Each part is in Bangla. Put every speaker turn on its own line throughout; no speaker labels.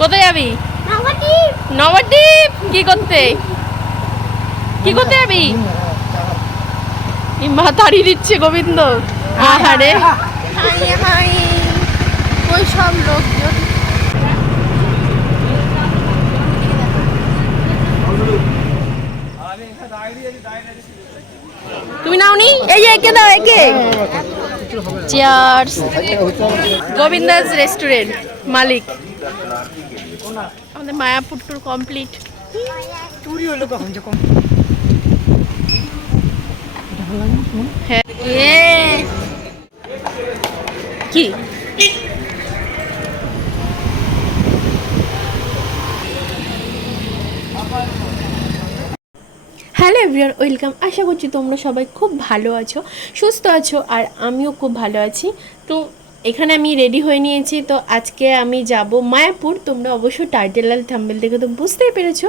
কোথায় যাবি?
নবদ্বীপ।
কি করতে? কি করতে যাবি? মা তাড়িয়ে দিচ্ছে গোবিন্দ। আহারে।
ওই সব লোকজন
তুমি নাওনি এই যে, একে দাও, একে। চেয়ার্স গোবিন্দাস রেস্টুরেন্ট মালিক। আমাদের মায়াপুর ট্যুর কমপ্লিট
টুরি হলো কখন যখন
হ্যাঁ। কি? Hello everyone welcome. আশা করছি তোমরা সবাই খুব ভালো আছো সুস্থ আছো আর আমিও খুব ভালো আছি। তো এখানে আমি রেডি হয়ে নিয়েছি। তো আজকে আমি যাব মায়াপুর। তোমরা অবশ্যই টাইটেল আর থাম্বেল দেখে তো বুঝতেই পেরেছ।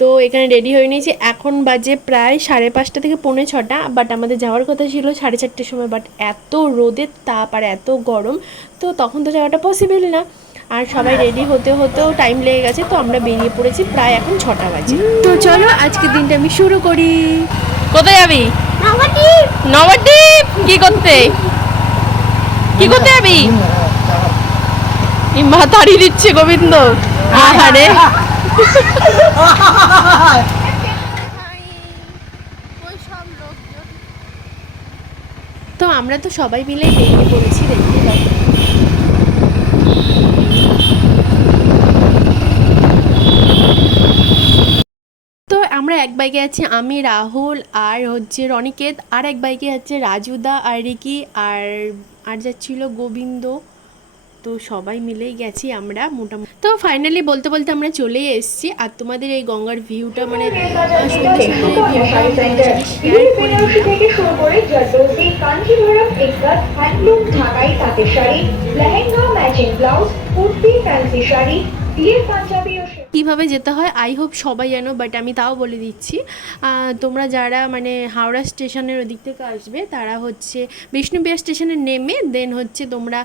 তো এখানে রেডি হয়ে নিয়েছি। এখন বাজে প্রায় সাড়ে পাঁচটা থেকে পৌনে ছটা। বাট আমাদের যাওয়ার কথা ছিল সাড়ে চারটের সময়। বাট এত রোদের তাপ আর এত গরম। তো তখন তো যাওয়াটা পসিবল না। আর সবাই রেডি হতে হতেও টাইম লেগে গেছে। তো আমরা বেরিয়ে পড়েছি প্রায় এখন ছটা বাজে। তো চলো আজকের দিনটা আমি শুরু করি। কোথায় যাবি?
নবদ্বীপ?
কি করতে? কি করতে যাবি? মা তাড়িয়ে দিচ্ছে গোবিন্দ। আহারে। তো আমরা তো সবাই মিলে বেরিয়ে পড়েছি দেখতে আমরা এক বাইকে আছি, আমি, রাহুল আর হচ্ছে রনিকেত, আর এক বাইকে আছে রাজুদা, আর রিকি, আর আর যাচ্ছিল গোবিন্দ তো সবাই মিলেই গেছি আমরা মোটামুটি। তো ফাইনালি বলতে বলতে আমরা চলেই এসেছি আর তোমাদের এই গঙ্গার ভিউটা মানে
sari lehenga matching blouse kurti fancy sari panjabi
কীভাবে যেতে হয় আই হোপ সবাই জানো বাট আমি তাও বলে দিচ্ছি। তোমরা যারা মানে হাওড়া স্টেশনের ওদিক থেকে আসবে, তারা হচ্ছে বিষ্ণুপ্রিয়া স্টেশনে নেমে দেন হচ্ছে তোমরা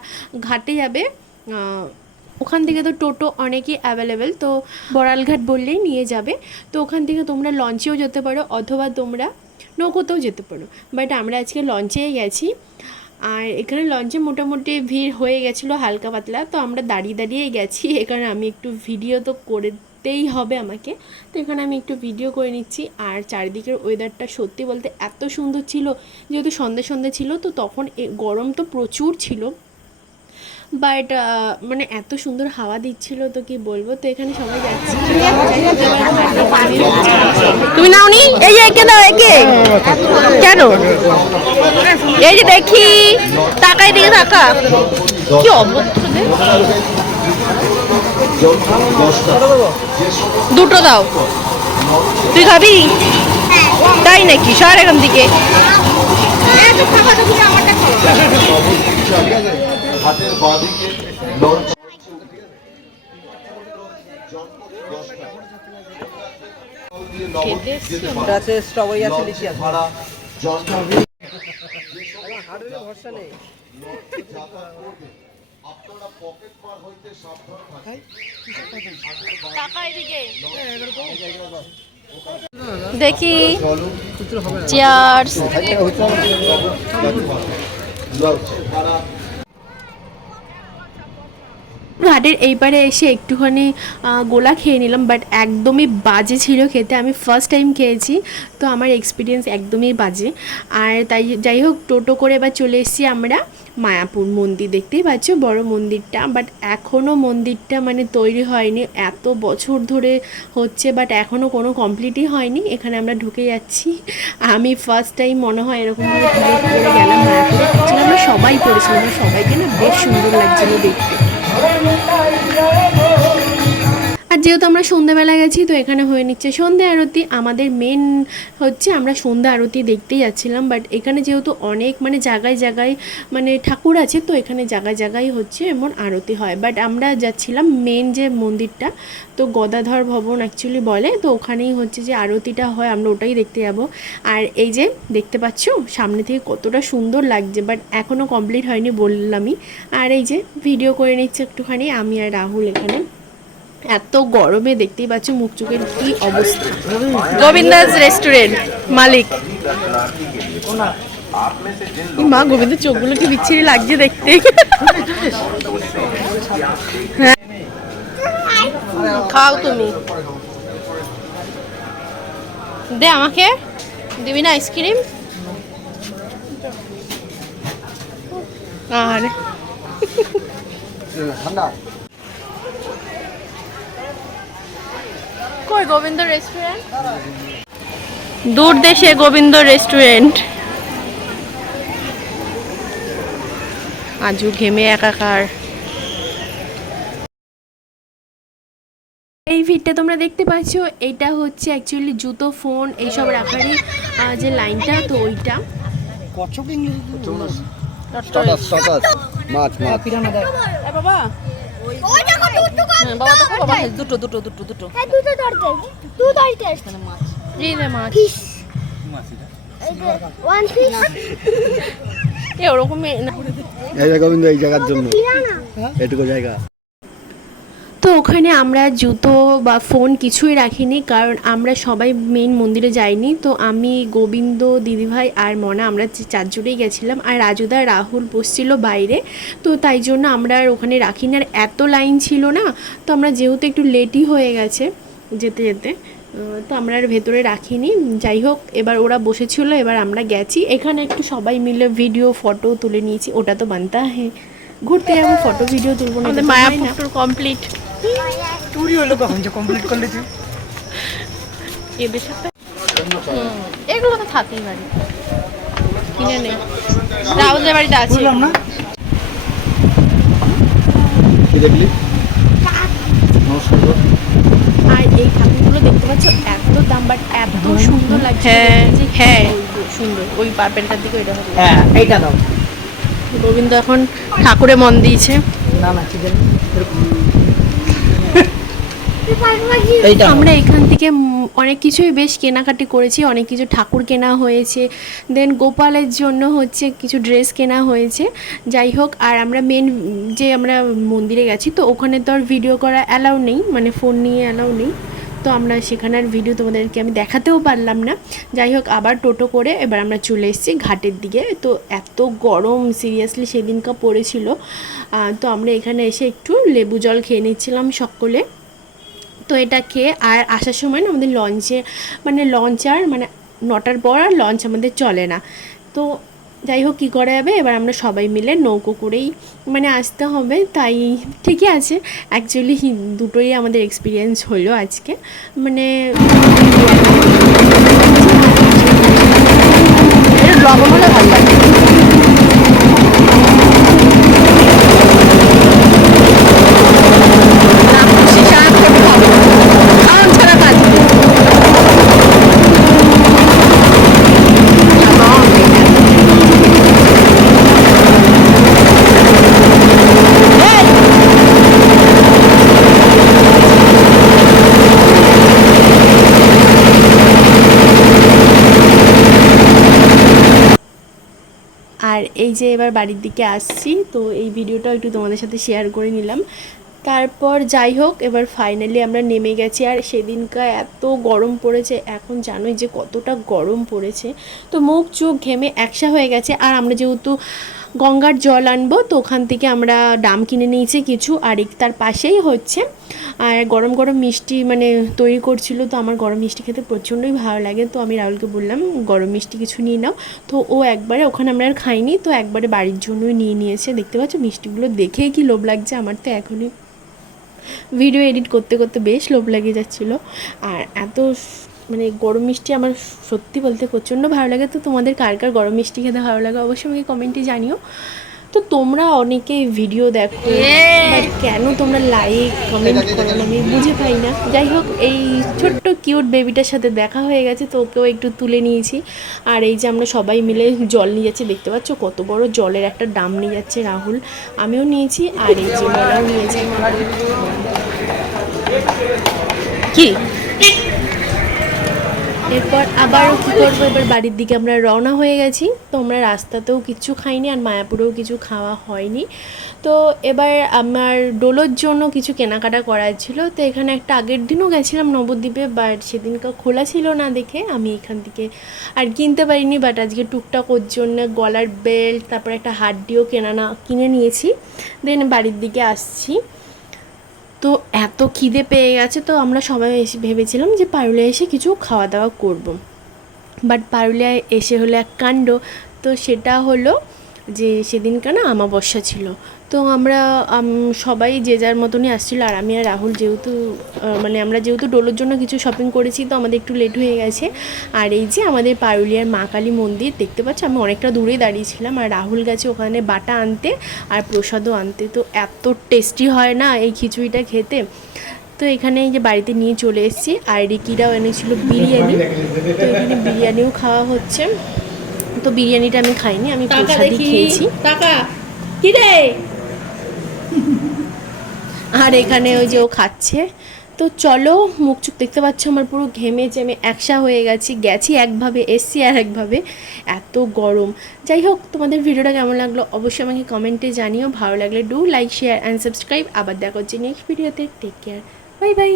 ঘাটে যাবে। ওখান থেকে তো টোটো অনেকই অ্যাভেলেবেল তো বড়ালঘাট বললেই নিয়ে যাবে। তো ওখান থেকে তোমরা লঞ্চেও যেতে পারো, অথবা তোমরা নৌকোতেও যেতে পারো। বাট আমরা আজকে লঞ্চেই গেছি। আর এখানে লঞ্চে মোটামুটি ভিড় হয়ে গেছিল হালকা পাতলা, তো আমরা দাঁড়িয়ে দাঁড়িয়েই গেছি। এখানে আমি একটু ভিডিও তো করতেই হবে আমাকে। তো এখানে আমি একটু ভিডিও করে নিচ্ছি। আর চারিদিকের ওয়েদারটা সত্যি বলতে এত সুন্দর ছিল, যেহেতু সন্ধে সন্ধে ছিল, তো তখন গরম তো প্রচুর ছিল। বাট মানে এত সুন্দর হাওয়া দিচ্ছিল তো কি বলব? তো এখানে সবাই যাচ্ছে। তুমি নাওনি এই যে একে দাও একে। কেন? এই যে দেখি তাকাই দিকে তাকা কি অবস্থা দুটো দাও। তুই খাবি? তাই নাকি? সর এখান থেকে।
হাতের বাঁদিকে লঞ্চ
আছে স্ট্রবেরি আছে লিচি আছে।
ভাড়া
ভরসা নেই।
আপনারা পকেট পার হইতে সাবধান থাকেন
দেখি চেয়ার্স
লঞ্চ ভাড়া
ঘাটের এই পারে এসে একটুখানি গোলা খেয়ে নিলাম বাট একদমই বাজে ছিল খেতে। আমি ফার্স্ট টাইম খেয়েছি, তো আমার এক্সপিরিয়েন্স একদমই বাজে। আর তাই, যাই হোক, টোটো করে এবার চলে এসেছি আমরা মায়াপুর মন্দির। দেখতেই পাচ্ছ বড় মন্দিরটা বাট এখনও মন্দিরটা মানে তৈরি হয়নি। এত বছর ধরে হচ্ছে বাট এখনও কোনো কমপ্লিটই হয়নি। এখানে আমরা ঢুকে যাচ্ছি। আমি ফার্স্ট টাইম মনে হয় এরকমভাবে করে গেলাম। আমরা সবাই পড়েছিলাম, সবাইকে না বেশ সুন্দর লাগছিল দেখতে। 我让你们大一起 আর যেহেতু আমরা সন্ধ্যাবেলা গেছি, তো এখানে হয়ে নিচ্ছে সন্ধ্যা আরতি। আমাদের মেন হচ্ছে আমরা সন্ধ্যা আরতি দেখতেই যাচ্ছিলাম বাট এখানে যেহেতু অনেক মানে জায়গায় জায়গায় মানে ঠাকুর আছে, তো এখানে জায়গায় জায়গায় হচ্ছে এমন আরতি হয়। বাট আমরা যাচ্ছিলাম মেন যে মন্দিরটা, তো গদাধর ভবন অ্যাকচুয়ালি বলে, তো ওখানেই হচ্ছে যে আরতিটা হয়, আমরা ওটাই দেখতে যাব। আর এই যে দেখতে পাচ্ছ, সামনে থেকে কতটা সুন্দর লাগছে বাট এখনও কমপ্লিট হয়নি বললামই। আর এই যে ভিডিও করে নিচ্ছে একটুখানি, আমি আর রাহুল এখানে। এত গরমে দেখতেই পাচ্ছ মুখ চোখের কি অবস্থা। গোবিন্দাস রেস্টুরেন্ট মালিক। মা গোবিন্দের চোখগুলো কি বিচ্ছিরি লাগছে দেখতে। হ্যাঁ। খাও তুমি। দে আমাকে। দিবি না আইসক্রিম? আর। কই গোবিন্দ রেস্টুরেন্ট দূর দেশে গোবিন্দ রেস্টুরেন্ট আজু ঘেমে একাকার। এই ভিডটা তোমরা দেখতে পাচ্ছ এটা হচ্ছে অ্যাকচুয়ালি জুতো ফোন এইসব রাখারই যে লাইনটা তো ওইটা।
মাছ মাছ
পিরানা দেখ
ওই দেখো দুটো
বাবা দেখো বাবা দুটো দুটো দুটো দুটো।
হ্যাঁ দুটো দরকার। দু দরকার।
এই রে মাছ।
ওয়ান
এ ওরকম
এই জায়গা কিন্তু এই জায়গার জন্য। এটুকু জায়গা।
তো ওখানে আমরা জুতো বা ফোন কিছুই রাখিনি কারণ আমরা সবাই মেন মন্দিরে যাইনি। তো আমি গোবিন্দ দিদিভাই আর মনা আমরা চারজনেই গেছিলাম। আর রাজুদা রাহুল বসছিল বাইরে। তো তাই জন্য আমরা আর ওখানে রাখিনি। আর এত লাইন ছিল না তো আমরা যেহেতু একটু লেটই হয়ে গেছে যেতে যেতে তো আমরা আর ভেতরে রাখিনি। যাই হোক এবার ওরা বসেছিল এবার আমরা গেছি। এখানে একটু সবাই মিলে ভিডিও ফটো তুলে নিয়েছি। ওটা তো বানতা হ্যাঁ ঘুরতে যাব ফটো ভিডিও তুলবো না। মায়াপুর কমপ্লিট
টুরি হলো কখন যে কমপ্লিট করলি তুই।
এদের সাথে এগুলো তো থাকেই বাড়ি। কিনে নেই রাহুলদের বাড়িতে আছে।
বুঝলাম না।
কি দেখলি?
আর এই ঠাকুরগুলো দেখতে পাচ্ছ এত দাম বাট এত সুন্দর লাগছে।
হ্যাঁ,
যে হ্যাঁ। সুন্দর। ওই পার্পেলটার দিকে ওইটা হবে।
হ্যাঁ এইটা দাও।
গোবিন্দ এখন ঠাকুরে মন দিয়েছে।
না না ঠিক আছে।
আমরা এখান থেকে অনেক কিছুই বেশ কেনাকাটি করেছি অনেক কিছু ঠাকুর কেনা হয়েছে। দেন গোপালের জন্য হচ্ছে কিছু ড্রেস কেনা হয়েছে। যাই হোক আর আমরা মেন যে আমরা মন্দিরে গেছি তো ওখানে তো আর ভিডিও করা অ্যালাউ নেই মানে ফোন নিয়ে অ্যালাউ নেই। তো আমরা সেখানে আর ভিডিও তোমাদেরকে আমি দেখাতেও পারলাম না। যাই হোক আবার টোটো করে এবার আমরা চলে এসেছি ঘাটের দিকে। তো এত গরম সিরিয়াসলি সেদিনকা পড়েছিল। তো আমরা এখানে এসে একটু লেবু জল খেয়ে নিচ্ছিলাম সকলে। তো এটা খেয়ে আর আসার সময় না আমাদের লঞ্চে মানে লঞ্চ আর মানে নটার পর আর লঞ্চ আমাদের চলে না। তো যাই হোক, কী করা যাবে? এবার আমরা সবাই মিলে নৌকো করেই মানে আসতে হবে। তাই ঠিকই আছে। অ্যাকচুয়ালি দুটোই আমাদের এক্সপিরিয়েন্স হলো আজকে। মানে ভালো লাগে না খুশি সারা ফটো খাব কারণ ছাড়া কাজ নেই। আর এই যে এবার বাড়ির দিকে আসছি, তো এই ভিডিওটা একটু তোমাদের সাথে শেয়ার করে নিলাম। তারপর যাই হোক, এবার ফাইনালি আমরা নেমে গেছি আর সেদিনকার এত গরম পড়েছে, এখন জানোই যে কতটা গরম পড়েছে। তো মুখ চোখ ঘেমে একসা হয়ে গেছে, আর আমরা যেহেতু গঙ্গার জল আনব, তো ওখান থেকে আমরা ডাম কিনে নিয়েছি কিছু, আর তার পাশেই হচ্ছে, আর গরম গরম মিষ্টি মানে তৈরি করছিল, তো আমার গরম মিষ্টি খেতে প্রচণ্ডই ভালো লাগে, তো আমি রাহুলকে বললাম, গরম মিষ্টি কিছু নিয়ে নাও। তো ও একবারে, ওখানে আমরা আর খাইনি, তো একবারে বাড়ির জন্যই নিয়ে নিয়েছে, দেখতে পাচ্ছ মিষ্টিগুলো দেখেই কি লোভ লাগছে, আমার তো এখনই। ভিডিও এডিট করতে করতে বেশ লোভ লেগে যাচ্ছিল, আর এত মানে গরম মিষ্টি আমার সত্যি বলতে প্রচণ্ড ভালো লাগে। তো তোমাদের কার কার গরম মিষ্টি খেতে ভালো লাগে অবশ্যই আমাকে কমেন্টে জানিও। তো তোমরা অনেকে ভিডিও দেখো বাট কেন তোমরা লাইক কমেন্ট করো না? আমি বুঝে পাই না। যাই হোক এই ছোট্ট কিউট বেবিটার সাথে দেখা হয়ে গেছে তো ওকেও একটু তুলে নিয়েছি। আর এই যে আমরা সবাই মিলে জল নিয়ে যাচ্ছি দেখতে পাচ্ছ কত বড় জলের একটা ডাম নিয়ে যাচ্ছে রাহুল। আমিও নিয়েছি আর এই যে মনাও নিয়েছে। কি? এরপর আবার কী করব? এবার বাড়ির দিকে আমরা রওনা হয়ে গেছি। তো আমরা রাস্তাতেও কিছু খাইনি আর মায়াপুরেও কিছু খাওয়া হয়নি। তো এবার আমার ডোলোর জন্য কিছু কেনাকাটা করার ছিল। তো এখানে একটা আগের দিনও গেছিলাম নবদ্বীপে বাট সেদিনকে খোলা ছিল না দেখে আমি এখান থেকে আর কিনতে পারিনি। বাট আজকে টুকটাক ওর জন্য গলার বেল্ট তারপর একটা হাড্ডিও কেনা না কিনে নিয়েছি। দেন বাড়ির দিকে আসছি। তো এত খিদে পেয়ে গেছে, তো আমরা সবাই এসে ভেবেছিলাম যে পারুলিয়া এসে কিছু খাওয়া দাওয়া করব। বাট পারুলিয়ায় এসে হলো এক কাণ্ড, তো সেটা হলো যে সেদিনকার না আমাবস্যা ছিল। তো আমরা সবাই যে যার মতনই আসছিল, আর আমি আর রাহুল যেহেতু মানে আমরা যেহেতু ডোলোর জন্য কিছু শপিং করেছি, তো আমাদের একটু লেট হয়ে গেছে। আর এই যে আমাদের পারুলিয়ার মা কালী মন্দির, দেখতে পাচ্ছ? আমি অনেকটা দূরেই দাঁড়িয়েছিলাম, আর রাহুল গেছে ওখানে বাটা আনতে, আর প্রসাদও আনতে। তো এত টেস্টি হয় না এই খিচুড়িটা খেতে? তো এখানে এই যে বাড়িতে নিয়ে চলে এসেছি, আর রিকিরাও এনেছিল বিরিয়ানি। তো এখানে বিরিয়ানিও খাওয়া হচ্ছে। তো বিরিয়ানিটা আমি খাইনি আমি প্রসাদই খেয়েছি।
টাকা কি রে?
আর এখানে ওই যে ও খাচ্ছে। তো চলো মুখ চুখ দেখতে পাচ্ছ আমার পুরো ঘেমে জেমে একসা হয়ে গেছি গেছি একভাবে এসছি আর একভাবে। এত গরম। যাই হোক তোমাদের ভিডিওটা কেমন লাগল অবশ্যই আমাকে কমেন্টে জানিও। ভালো লাগলে do like share and subscribe আবার দেখা হচ্ছে নেক্সট ভিডিওতে টেক কেয়ার বাই বাই